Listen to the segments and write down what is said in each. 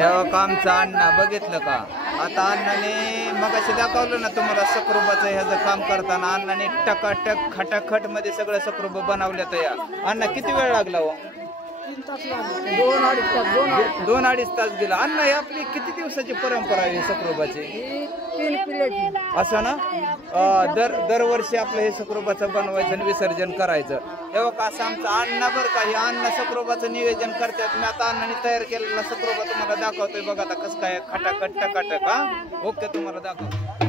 आमचा अण्णा बघितलं का? आता अण्णाने मगाशी दाखवलं ना तुम्हाला सकरूबाचं ह्याचं काम करताना. अण्णाने टकाटक खटाखट मध्ये सगळं सकरूब बनवलं. या अण्णा किती वेळ लागला हो? 2-2.5 तास गेला. अण्णा ही आपली किती दिवसाची परंपरा आहे सकरूबाची? असं ना, दरवर्षी आपलं हे सकरूबाचं बनवायचं आणि विसर्जन करायचं. तेव्हा का असं आमचं अण्णा बरं का, हे अण्णा सकरूबाचं नियोजन करतात. मी आता अण्णाने तयार केलेला सकरूबा तुम्हाला दाखवतोय. बघा आता कसं काय खटाखट टकाटक. हा ओके, तुम्हाला दाखवतो.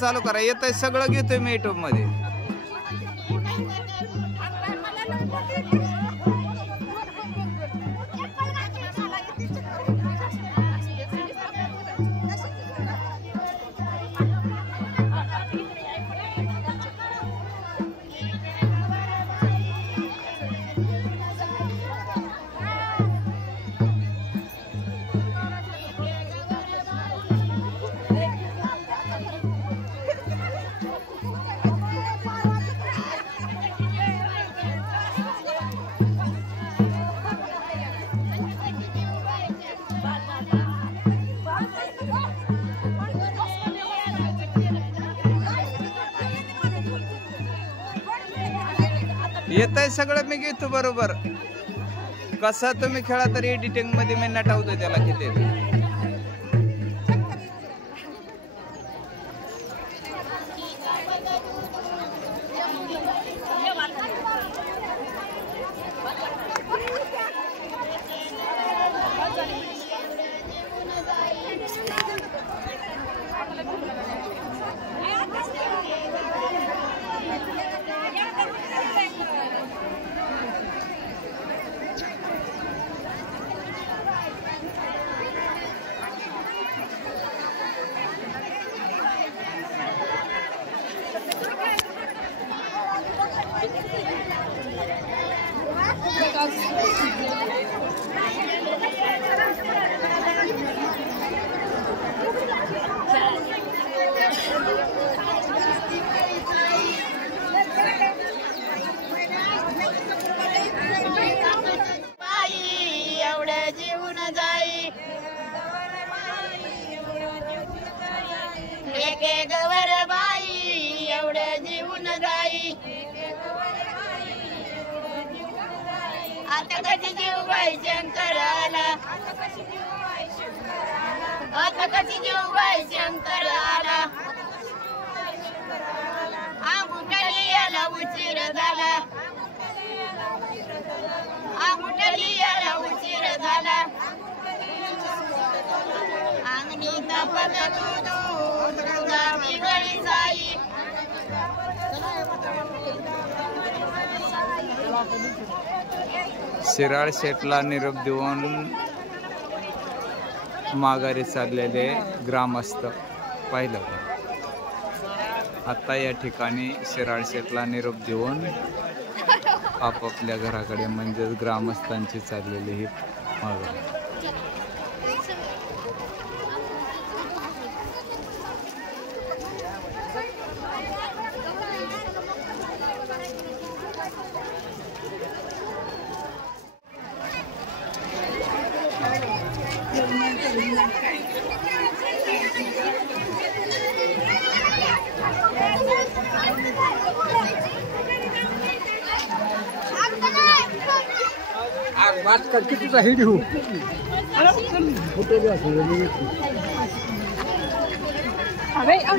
चालू करा येतंय सगळं घेतोय मी युट्यूब मध्ये. येतंय सगळं मी घेतो बरोबर. कसा तुम्ही खेळा तरी एडिटिंग मध्ये मी नटावतो त्याला किती. आता कशी जीव बाई शंकराला, आता कशी जीव बाई शंकराला, अंगुठली याला उशीर झाला, अंगुठली याला उशीर झाला, अंगणी तापत दूध दुधाची गळी साई. शिराळ शेठला निरोप देऊन माघारी चाललेले ग्रामस्थ पाहिलं. आता या ठिकाणी शिराळ शेठला निरोप देऊन आपापल्या घराकडे म्हणजेच ग्रामस्थांची चाललेली ही माघारी. बात करके तू सही हूँ अबे अब